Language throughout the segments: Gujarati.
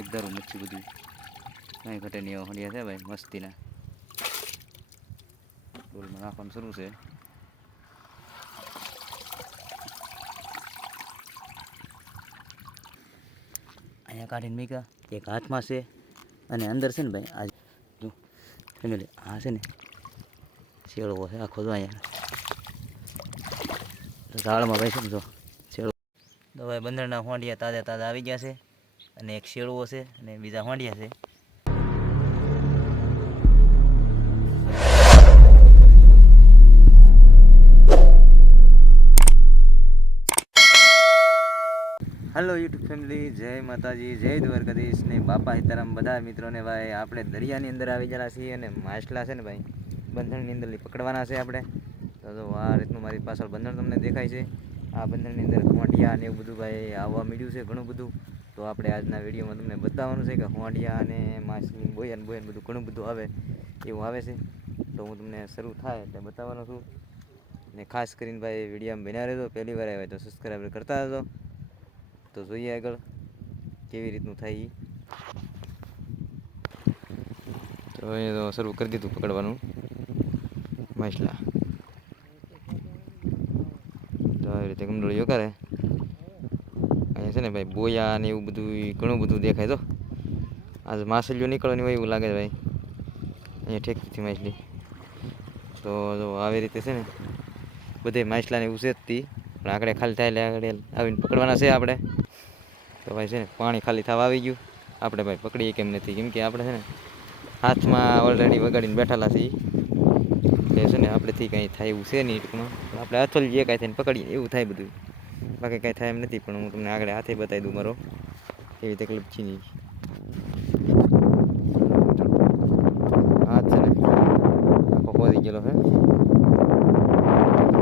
એકધારું મચ્છી બધી કાંઈ ઘટે નહીં એવા હંડિયા છે ભાઈ મસ્તીના. ડોલમાં નાખવાનું શરૂ છે. અહીંયા કાઢીને મૂક્યા એક હાથમાં છે અને અંદર છે ને ભાઈ આ જો ફેમિલી આ છે ને શેળવો છે આખો જો અહીંયા ઝાડમાં ભાઈ છે ને જો શેળવો તો ભાઈ બંદરના હોંડિયા તાજા તાજા આવી ગયા છે અને એક શેળવો છે અને બીજા હોંડિયા છે. હેલો યુટ્યુબ ફેમિલી, જય માતાજી, જય દ્વારકાધીશ ને બાપા સીતારામ બધા મિત્રોને. ભાઈ આપણે દરિયાની અંદર આવી ગયેલા છીએ અને માછલા છે ને ભાઈ બંધણની અંદર પકડવાના છે આપણે. તો જો આ રીતનું મારી પાછળ બંધણ તમને દેખાય છે. આ બંધણની અંદર હોંડિયા ને એવું બધું ભાઈ આવવા મળ્યું છે ઘણું બધું. તો આપણે આજના વિડીયોમાં તમને બતાવવાનું છે કે હોંડિયા અને માછલી બોયન બધું ઘણું બધું આવે એવું આવે છે. તો હું તમને શરૂ થાય એટલે બતાવવાનો છું. ને ખાસ કરીને ભાઈ વિડીયોમાં બન્યા રહેજો. પહેલી વાર આવે તો સબસ્ક્રાઈબ કરતા રહેજો. તો જોઈએ આગળ કેવી રીતનું થાય. તો એ તો શરૂ કરી દીધું પકડવાનું માછલા. તો આવી રીતે ગમડોળીઓ કરે. અહીંયા છે ને ભાઈ બોયા ને એવું બધું ઘણું બધું દેખાય. તો આજે માછલીઓ નીકળવાની હોય એવું લાગે ભાઈ અહીંયા ઠેકથી માછલી. તો જો આવી રીતે છે ને બધે માછલાને એવું છે જ તી પણ આંકડે ખાલી થાય એટલે આગળ આવીને પકડવાના છે આપણે. તો ભાઈ છે ને પાણી ખાલી થવા આવી ગયું. આપણે ભાઈ પકડીએ કેમ નથી, કેમ કે આપણે છે ને હાથમાં ઓલરેડી વગાડીને બેઠેલા છીએ એટલે છે ને આપણેથી કાંઈ થાય એવું છે નહીં ટૂંકમાં. આપણે હાથોલી જે કાંઈ થઈને પકડીએ એવું થાય બધું, બાકી કાંઈ થાય એમ નથી. પણ હું તમને આગળ હાથે બતાવી દઉં મારો એવી તકલીફ છે નહીં. હાથ છે ને આખો ખોદી ગયેલો છે.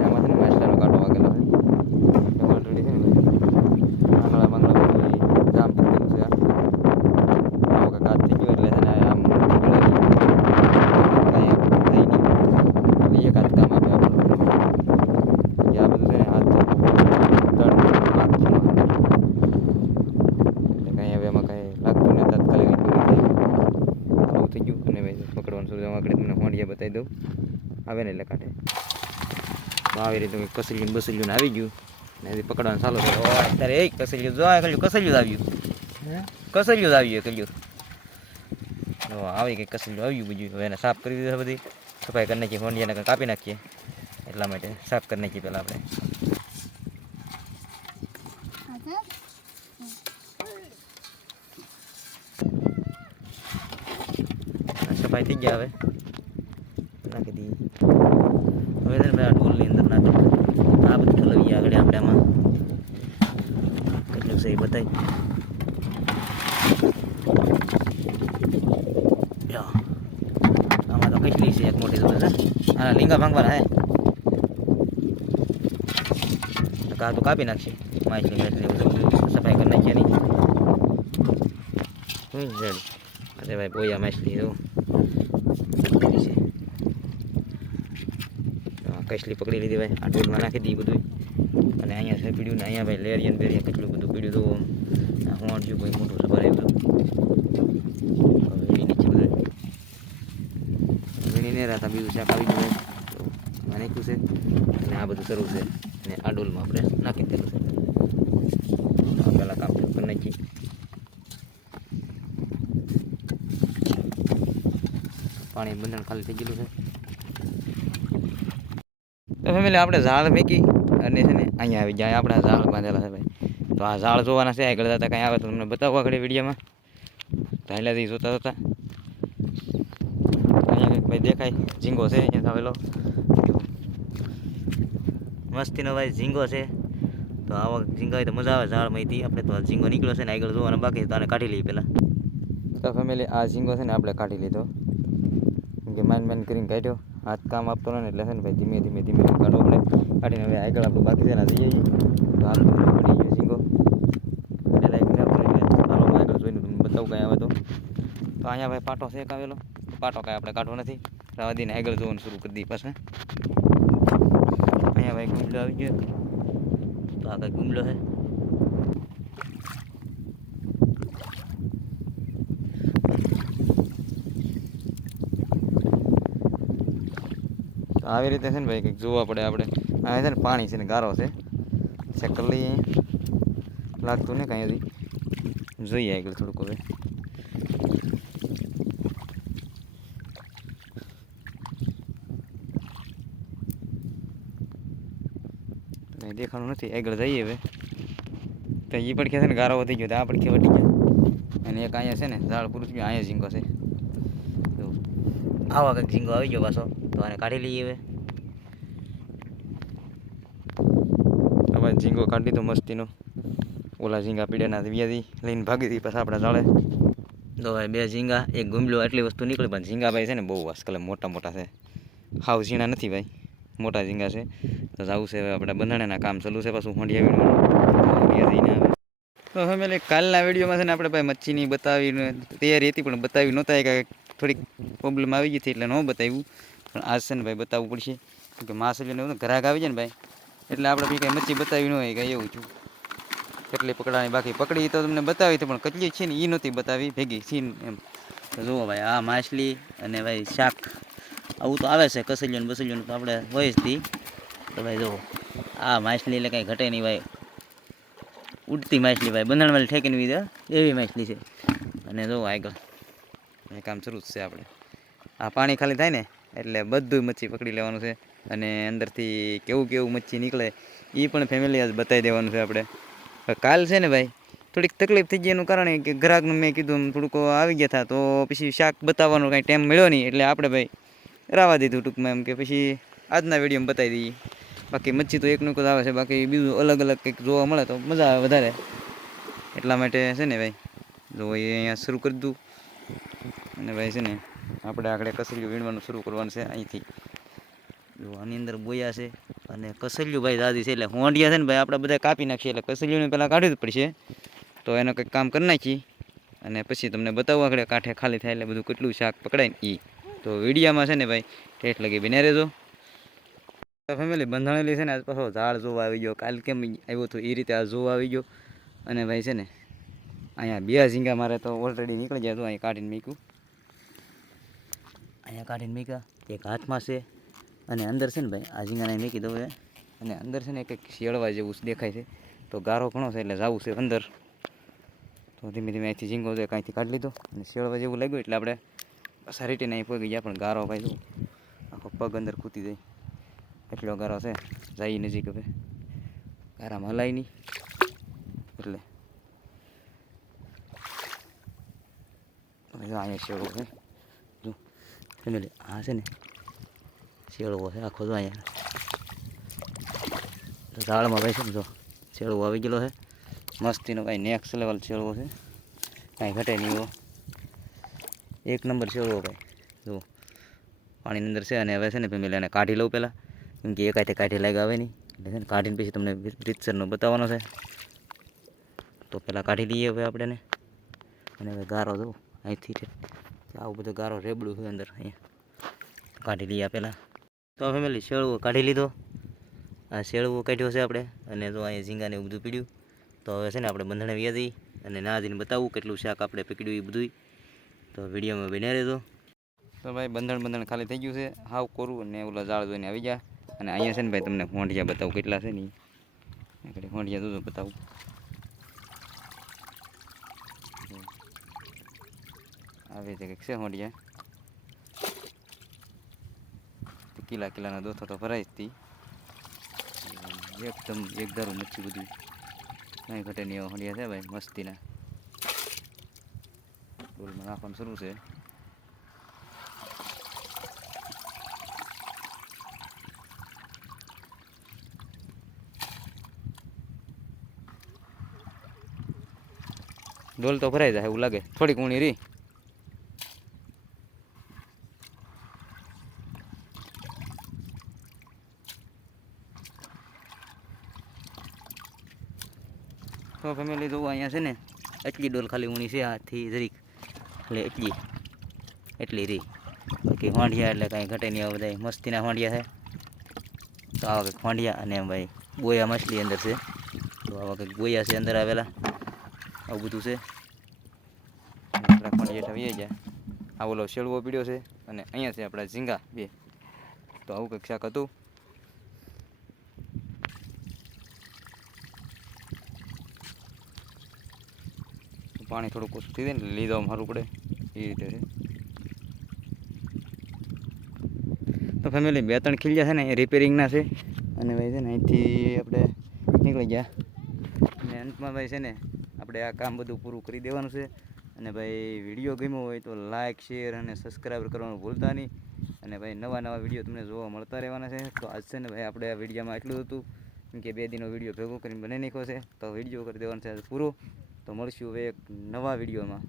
એમાં છે ને માછલાનો કાંટો વાગેલો છે. ઓલરેડી છે ને આંગળા બાંગળા બધી જામ થઈ ગયું છે. આવો કે કાચ થઈ ગયો એટલે છે ને આમ કાંઈ થાય નહીં એટલે એક હાથ કામ આપે આપણું. કે આ બધું છે ને હાથ એટલે કાંઈ હવે એમાં કાંઈ લાગતું ને તાત્કાલિક પૂરું થાય આવું થઈ ગયું. અને ભાઈ પકડવાનું શરૂ આગળ તમને હોંડિયા બતાવી દઉં આવે ને એટલે કાઢે. તો આવી રીતે કસરીયું બસરીયું આવી ગયું ને પકડવાનું ચાલુ થયો. અત્યારે એ કસરીયું જો કર્યું, કસરીયું આવ્યું, કસરીયું આવ્યું કર્યું. તો આવી કંઈક કસરીયું આવ્યું બીજું. હવે એને સાફ કરી દીધું, બધી સફાઈ કરી નાખીએ, હોંડિયાને કાપી નાખીએ એટલા માટે સાફ કરી નાખીએ પહેલાં આપણે. સફાઈ થઈ ગયા હવે નાખી દઈએ. હવે છે ને આ ઢોલની અંદર નાખી આ બધું ખોલવીએ આગળ આપણે આમાં કેટલું છે એ બતાવી. આમાં તો કેટલી છે એક મોટી તો હા લીંગા ભાંગવાના હે કા તો કાપી નાખશે માછલી સફાઈ કરી નાખીએ નહીં. અરે ભાઈ બોયા માછલી તો કસલી પકડી લીધી ભાઈ. આ ઢોલમાં નાખી દઈએ બધું. અને અહીંયા છે પીડ્યું ને અહીંયા ભાઈ લેરિયન બેરિયન કેટલું બધું પીડ્યું તો હોંડ્યું ભાઈ મોટું સફર આવ્યું નીચે બધું વીણી નહીં રહેતા. બીજું શાક આવી ગયું તો આમાં નાખ્યું છે અને આ બધું શરૂ છે. અને આ ડોલમાં આપણે નાખી દેલું છે. પહેલાં કામ કરી નાખી. પાણી બંધન ખાલી થઈ ગયેલું છે. તો ફેમિલી આપણે ઝાડ ફેંકી અને છે ને અહીંયા આવી જાય. આપણા ઝાડ બાંધેલા છે ભાઈ. તો આ ઝાડ જોવાના છે. આગળ જતા કાંઈ આવે તો તમને બતાવવા આગળ વિડીયોમાં ધાયલાથી જોતા જોતા. અહીંયા કંઈક ભાઈ દેખાય ઝીંગો છે અહીંયા આવેલો મસ્તીનો ભાઈ ઝીંગો છે. તો આવા ઝીંગા હોય તો મજા આવે ઝાડમાંથી. આપણે તો ઝીંગો નીકળ્યો છે ને આગળ જોવાના બાકી તો આને કાઢી લઈએ પહેલાં. તો ફેમિલી આ ઝીંગો છે ને આપણે કાઢી લીધો, કેમ કે માઇન કરીને કાઢ્યો. હાથ કામ આપતો ને એટલે છે ને ભાઈ ધીમે ધીમે ધીમે કાઢવો પડે. કાઢીને હવે આગળ આપણું બાકી છે ને જઈએ તો હાલ પડી ગયો ઝીંગો એટલે હાલો આગળ જોઈને તમને બતાવું કાંઈ આવે તો. અહીંયા ભાઈ પાટો છે એક આવેલો. પાટો કાંઈ આપણે કાઢવો નથી, રાવા દઈને આગળ જોવાનું શરૂ કરી દઈએ પાછા. અહીંયા ભાઈ ગુમલો આવી ગયો. તો આ કંઈક ગુમલો છે. તો આવી રીતે છે ને ભાઈ કંઈક જોવા પડે આપણે. આ છે ને પાણી છે ને ગારો છે, ચેક કરી લઈએ. લાગતું ને કાંઈ હજી, જોઈએ આગળ થોડુંક હવે. કંઈ દેખાણું નથી, આગળ જઈએ હવે. તો એ પડખે છે ને ગારો વધી ગયો, તો આ પડખે વધી ગયો. અને એક અહીંયા છે ને ઝાડ પૂરું થયું, અહીંયા ઝીંગો છે. તો આવા કંઈક ઝીંગો આવી ગયો પાછો, તો આને કાઢી લઈએ હવે. હવે ઝીંગો કાઢી દીધો મસ્તીનો. ઓલા ઝીંગા પીડ્યાના વ્યાજી લઈને ભાગી હતી પાછા આપણા ઝાડે. તો ભાઈ 2 ઝીંગા, એક ગુમલો, આટલી વસ્તુ નીકળી. પણ ઝીંગા ભાઈ છે ને બહુ આજકાલ મોટા મોટા છે, હાવ ઝીણા નથી ભાઈ, મોટા ઝીંગા છે. તો જવું છે હવે આપણે બંધાણાના કામ ચાલુ છે, પાછું હોંડિયા વીણવાનું આવે. તો ફેમિલી કાલના વિડીયોમાં છે ને આપણે ભાઈ મચ્છીની બતાવીને તૈયારી હતી, પણ બતાવી નહોતા કે થોડીક પ્રોબ્લેમ આવી ગઈ હતી એટલે ન બતાવ્યું. પણ આજ છે ને ભાઈ બતાવવું પડશે, કેમ કે માછલીને એવું ગ્રાહક આવી જાય ને ભાઈ, એટલે આપણે બી કાંઈ મચ્છી બતાવી ન હોય કાંઈ એવું છું. કેટલી પકડાની બાકી પકડી તો તમને બતાવી હતી, પણ કેટલી છે ને એ નહોતી બતાવી ભેગી સીન એમ. તો જુઓ ભાઈ આ માછલી અને ભાઈ શાક આવું તો આવે છે, કસલિયું બસલિયું તો આપણે હોય જ તી. તો ભાઈ જુઓ આ માછલી એટલે કાંઈ ઘટે નહીં ભાઈ, ઉડતી માછલી ભાઈ, બંધાણવાળી ઠેકીને વીધે એવી માછલી છે. અને જો આગળ એ કામ શરૂ જ છે આપણે. આ પાણી ખાલી થાય ને એટલે બધું મચ્છી પકડી લેવાનું છે, અને અંદરથી કેવું કેવું મચ્છી નીકળે એ પણ ફેમિલી આજ બતાવી દેવાનું છે આપણે. કાલ છે ને ભાઈ થોડીક તકલીફ થઈ ગઈ, એનું કારણ કે ગ્રાહકનું મેં કીધું થોડુંક આવી ગયા હતા, તો પછી શાક બતાવવાનો કાંઈ ટાઈમ મળ્યો નહીં, એટલે આપણે ભાઈ રાવા દીધું ટૂંકમાં, એમ કે પછી આજના વિડીયોમાં બતાવી દઈએ. બાકી મચ્છી તો એકનું એક જ આવે છે, બાકી બીજું અલગ અલગ કંઈક જોવા મળે તો મજા આવે વધારે. એટલા માટે છે ને ભાઈ જો એ અહીંયા શરૂ કરી દઉં. અને ભાઈ છે ને આપણે આગળ કસરિયું વીણવાનું શરૂ કરવાનું છે અહીંથી. જો આની અંદર બોયા છે અને કસરિયું ભાઈ દાદી છે, એટલે હોંડિયા છે ને ભાઈ આપણે બધા કાપી નાખીએ, એટલે કસરિયુંને પહેલાં કાઢવી જ પડશે. તો એનું કંઈક કામ કરી નાખી અને પછી તમને બતાવવા આગળ કાંઠે ખાલી થાય એટલે બધું કેટલું શાક પકડાય ને એ. તો વિડીયામાં છે ને ભાઈ ઠેઠ લગી બન્યા રહેજો. ફેમિલી બંધાણેલી છે ને આજ પાછો ઝાડ જોવા આવી ગયો, કાલ કેમ આવ્યો હતો એ રીતે આ જોવા આવી ગયો. અને ભાઈ છે ને અહીંયા 2 ઝીંગા મારે તો ઓલરેડી નીકળી જાય, તો અહીંયા કાઢીને મૂક્યું, અહીંયા કાઢીને મૂક્યા. એક હાથમાં છે અને અંદર છે ને ભાઈ આ ઝીંગાને મૂકી દઉં છે. અને અંદર છે ને કંઈક શેળવા જેવું દેખાય છે, તો ગારો ઘણો છે એટલે જવું છે અંદર. તો ધીમે ધીમે અહીંથી ઝીંગો છે કાંઈથી કાઢી લીધો, અને શેળવા જેવું લાગ્યું એટલે આપણે પાછા રીટીને અહીં પગી ગયા. પણ ગારો ભાઈ જો આખો પગ અંદર કૂતી જાય એટલો ગારો છે, જાય નજીક હવે ગારામાં હલાય નહીં એટલે. અહીંયા શેળવો છે જો ફેમિલી, આ છે ને શેળવો છે આખો, જો અહીંયા ઝાડમાં ભાઈ છે ને જો શેળવો આવી ગયેલો છે મસ્તીનો ભાઈ, નેક્સ્ટ લેવલ શેળવો છે, કાંઈ ઘટે નહીં એવો, 1 નંબર શેળવો ભાઈ. જો પાણીની અંદર છે. અને હવે છે ને ફેમિલી એને કાઢી લઉં પહેલાં, કેમ કે એકાતે કાઢી લાગ આવે નહીં, એટલે છે ને કાઢીને પછી તમને રીતસરનો બતાવવાનો છે. તો પહેલાં કાઢી લઈએ હવે આપણે એને. અને હવે ગારો જો અહીંથી આવું બધું ગારો રેબડું છે અંદર, અહીંયા કાઢી લઈએ પહેલાં. તો ફેમિલી શેળવો કાઢી લીધો, આ શેળવો કાઢ્યો છે આપણે. અને જો અહીંયા ઝીંગાને એવું બધું પીડ્યું. તો હવે છે ને આપણે બંધણે વ્યા દઈએ અને ના જઈને બતાવવું કેટલું શાક આપણે પકડ્યું એ બધું. તો વિડીયોમાં બન્યા રહેજો. તો ભાઈ બંધણ ખાલી થઈ ગયું છે, હાવ કોરું, અને ઓલા ઝાડ જોઈને આવી ગયા. અને અહીંયા છે ને ભાઈ તમને હોંડિયા બતાવું કેટલા છે ને, એ હોંડિયા જોજો બતાવું. આવી રીતે કંઈક છે હોંડિયા, કિલ્લાના દોથો તો ભરાય જ હતી એકદમ, એક ધારું મચ્છી બધું કાંઈ ઘટે નહીં એવા હોંડિયા છે ભાઈ મસ્તીના. ડોલમાં નાખવાનું શરૂ છે. ડોલ તો ભરાઈ જાય એવું લાગે, થોડીક ઊણી રહી. તો ફેમિલી જોવું અહીંયા છે ને એટલી ડોલ ખાલી ઊણી છે હાથથી જરીક, એટલે એટલી રહી. બાકી હોંડિયા એટલે કાંઈ ઘટે નહીં, આવા બધા મસ્તીના હોંડિયા છે. તો આવા કંઈક હોંડિયા અને ભાઈ બોયા માછલી અંદર છે. તો આવા કંઈક બોયા છે અંદર આવેલા, આવું બધું છે. રાખવાની જેઠા વી જાય. આ ઓલો શેળવો પીડ્યો છે, અને અહીંયા છે આપણા ઝીંગા 2. તો આવું કંઈક શાક હતું. પાણી થોડુંક ઓછું થઈ જાય ને લઈ જવા સારું પડે એ રીતે છે. તો ફેમિલી 2-3 ખીલિયા છે ને એ રિપેરિંગના છે અને ભાઈ છે ને અહીંથી આપણે નીકળી ગયા અને અંતમાં ભાઈ છે ને આપણે આ કામ બધું પૂરું કરી દેવાનું છે. અને ભાઈ વિડીયો ગમ્યો હોય તો લાઇક શેર અને સબસ્ક્રાઈબ કરવાનું ભૂલતા નહીં. અને ભાઈ નવા વિડીયો તમને જોવા મળતા રહેવાના છે. તો આજ છે ને ભાઈ આપણે આ વિડીયોમાં એટલું હતું કેમ કે 2 દિનનો વિડીયો ભેગો કરીને બનાવી નાખ્યો છે. તો વિડીયો કરી દેવાનો છે પૂરો. તો મળશું હવે એક નવા વિડીયોમાં.